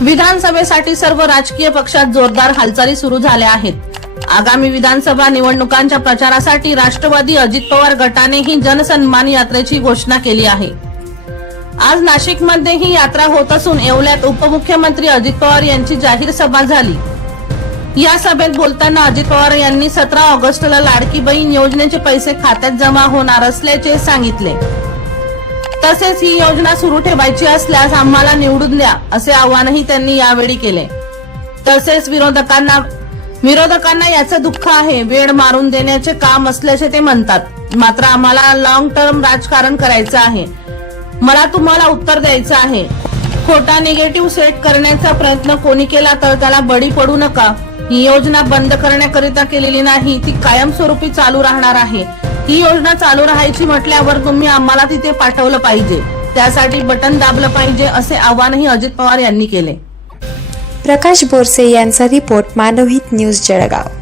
विधानसभेसाठी सर्व राजकीय पक्षात जोरदार हालचाली सुरू झाल्या आहेत. आगामी विधानसभा निवडणुकांच्या प्रचारासाठी राष्ट्रवादी अजित पवार गटानेही जनसन्मान यात्रेची घोषणा केली आहे. आज नाशिकमध्ये ही यात्रा होत असून येवल्यात उपमुख्यमंत्री अजित पवार यांची जाहीर सभा झाली. या सभेत बोलताना अजित पवार यांनी सतरा ऑगस्टला लाडकी बहीण योजनेचे पैसे खात्यात जमा होणार असल्याचे सांगितले. तसेच ही योजना सुरू ठेवायची असल्यास आम्हाला निवडून द्या असे आवाहनही त्यांनी यावेळी केले. तसेच विरोधकांना विरोधकांना याचं दुःख आहे वेळ मारून देण्याचे काम असल्याचे ते म्हणतात. मात्र आम्हाला लॉंग टर्म राजकारण करायचं आहे. मला तुम्हाला उत्तर द्यायचं आहे. खोटा निगेटिव्ह सेट करण्याचा प्रयत्न कोणी केला तर त्याला बळी पडू नका. ही योजना बंद करण्याकरिता केलेली नाही ती कायमस्वरूपी चालू राहणार आहे. ही योजना चालू राहायची म्हटल्यावर तुम्ही आम्हाला तिथे पाठवलं पाहिजे. त्यासाठी बटन दाबलं पाहिजे असे आवाहनही अजित पवार यांनी केले. प्रकाश बोरसे यांचा रिपोर्ट मानवहित न्यूज जळगाव.